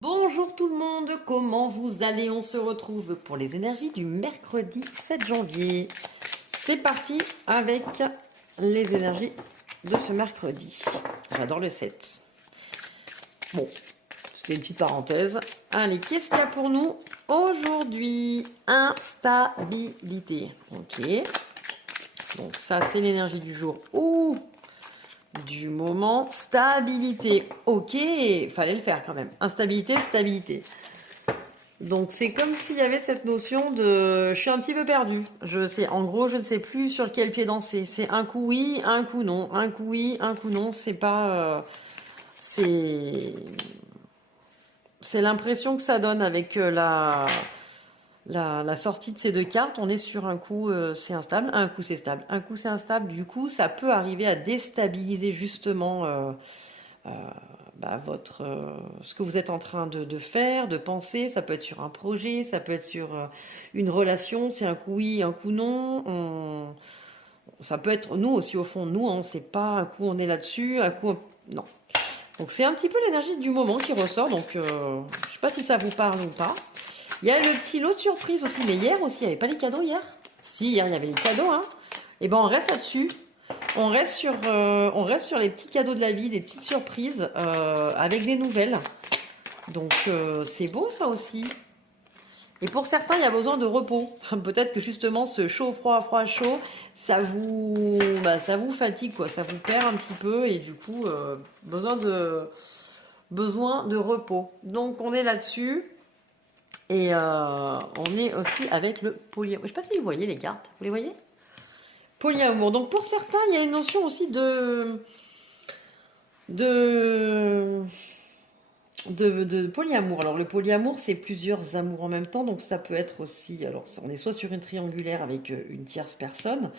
Bonjour tout le monde, comment vous allez? On se retrouve pour les énergies du mercredi 7 janvier. C'est parti avec les énergies de ce mercredi. J'adore le 7. Bon, c'était une petite parenthèse. Allez, qu'est-ce qu'il y a pour nous aujourd'hui? Instabilité. Ok. Donc ça, c'est l'énergie du jour. Ouh, du moment. Stabilité. Ok, fallait le faire quand même. Instabilité, stabilité. Donc c'est comme s'il y avait cette notion de je suis un petit peu perdu. En gros, je ne sais plus sur quel pied danser. C'est un coup oui, un coup non, un coup oui, un coup non. C'est pas c'est l'impression que ça donne avec la sortie de ces deux cartes. On est sur un coup c'est instable, un coup c'est stable, un coup c'est instable. Du coup, ça peut arriver à déstabiliser justement ce que vous êtes en train de faire, de penser. Ça peut être sur un projet, ça peut être sur une relation. C'est un coup oui, un coup non. Ça peut être nous aussi au fond. Nous, on ne sait pas. Un coup on est là-dessus, un coup non. Donc c'est un petit peu l'énergie du moment qui ressort. Donc je ne sais pas si ça vous parle ou pas. Il y a le petit lot de surprise aussi. Mais hier aussi, il n'y avait pas les cadeaux hier. Si, hier il y avait les cadeaux. Hein. Et ben on reste là-dessus. On reste sur les petits cadeaux de la vie, des petites surprises avec des nouvelles. Donc c'est beau ça aussi. Et pour certains, il y a besoin de repos. Peut-être que justement ce chaud, froid, froid, chaud, ça vous fatigue, quoi. Ça vous perd un petit peu et du coup, besoin de repos. Donc on est là-dessus. Et on est aussi avec le polyamour. Je ne sais pas si vous voyez les cartes. Vous les voyez? Polyamour. Donc pour certains, il y a une notion aussi de, de polyamour. Alors le polyamour, c'est plusieurs amours en même temps, donc ça peut être aussi, alors on est soit sur une triangulaire avec une tierce personne,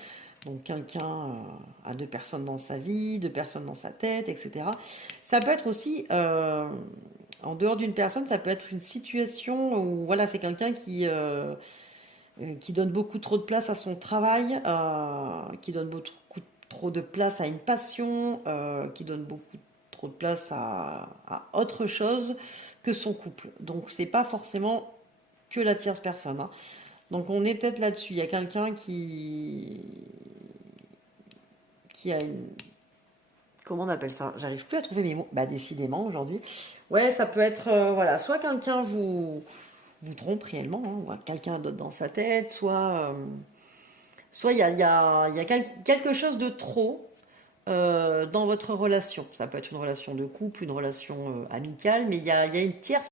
donc quelqu'un a deux personnes dans sa vie, deux personnes dans sa tête, etc. Ça peut être aussi, en dehors d'une personne, ça peut être une situation où voilà, c'est quelqu'un qui donne beaucoup trop de place à son travail, qui donne beaucoup trop de place à une passion, qui donne beaucoup trop de place à autre chose que son couple. Donc c'est pas forcément que la tierce personne. Hein. Donc on est peut-être là-dessus. Il y a quelqu'un qui a une... Comment on appelle ça? J'arrive plus à trouver mes mots. Bah décidément aujourd'hui. Ouais, ça peut être voilà, soit quelqu'un vous trompe réellement, hein, ou quelqu'un d'autre dans sa tête, soit il y a quelque chose de trop dans votre relation. Ça peut être une relation de couple, une relation amicale, mais il y a une tierce